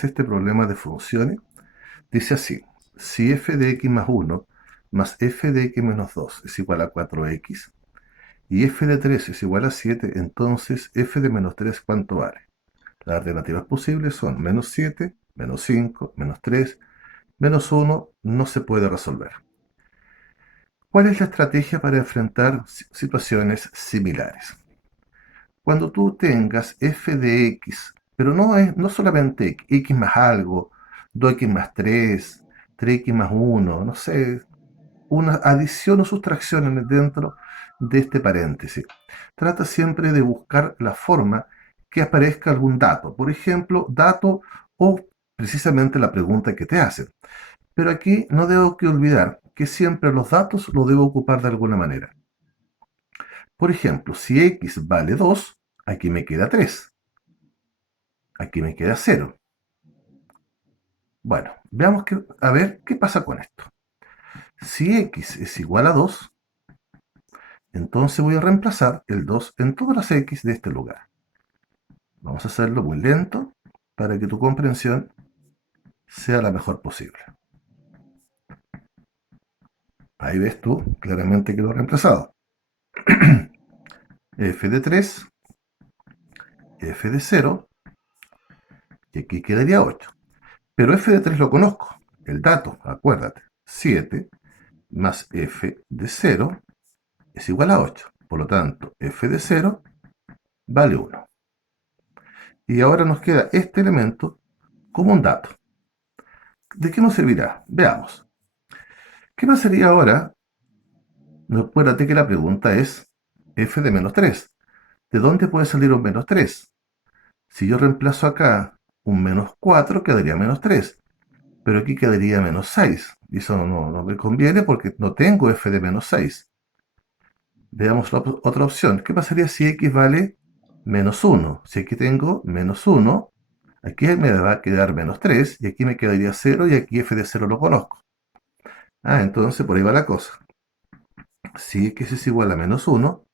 hace este problema de funciones? Dice así: si f de x más 1 más f de x menos 2 es igual a 4x y f de 3 es igual a 7, entonces f de menos 3, ¿cuánto vale? Las alternativas posibles son menos 7, menos 5, menos 3, menos 1. No se puede resolver. ¿Cuál es la estrategia para enfrentar situaciones similares? Cuando tú tengas f de x, pero no solamente x más algo, 2x más 3, 3x más 1, no sé, una adición o sustracción dentro de este paréntesis. Trata siempre de buscar la forma que aparezca algún dato. Por ejemplo, dato o precisamente la pregunta que te hacen. Pero aquí no debo que olvidar que siempre los datos los debo ocupar de alguna manera. Por ejemplo, si x vale 2, aquí me queda 3. Aquí me queda 0. Bueno, veamos a ver qué pasa con esto. Si x es igual a 2, entonces voy a reemplazar el 2 en todas las x de este lugar. Vamos a hacerlo muy lento para que tu comprensión sea la mejor posible. Ahí ves tú claramente que lo he reemplazado. f de 3, f de 0, y aquí quedaría 8. Pero f de 3 lo conozco, el dato, acuérdate, 7 más f de 0 es igual a 8. Por lo tanto, f de 0 vale 1. Y ahora nos queda este elemento como un dato. ¿De qué nos servirá? Veamos. ¿Qué pasaría ahora? Acuérdate que la pregunta es f de menos 3. ¿De dónde puede salir un menos 3? Si yo reemplazo acá un menos 4, quedaría menos 3. Pero aquí quedaría menos 6. Y eso no me conviene porque no tengo f de menos 6. Veamos la otra opción. ¿Qué pasaría si x vale menos 1? Si aquí tengo menos 1, aquí me va a quedar menos 3, y aquí me quedaría 0, y aquí f de 0 lo conozco. Entonces por ahí va la cosa. Si x es igual a menos 1,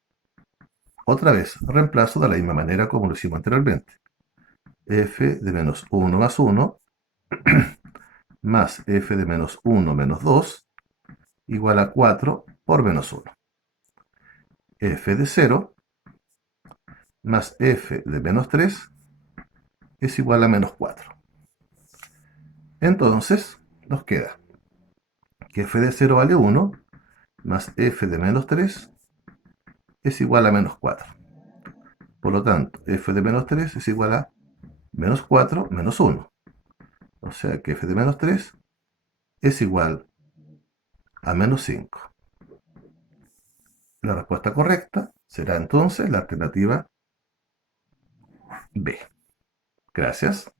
otra vez reemplazo de la misma manera como lo hicimos anteriormente. F de menos 1 más 1 más f de menos 1 menos 2 igual a 4 por menos 1. F de 0 más f de menos 3 es igual a menos 4. Entonces nos queda que f de 0 vale 1 más f de menos 3 es igual a menos 4. Por lo tanto, f de menos 3 es igual a menos 4 menos 1. O sea que f de menos 3 es igual a menos 5. La respuesta correcta será entonces la alternativa B. Gracias.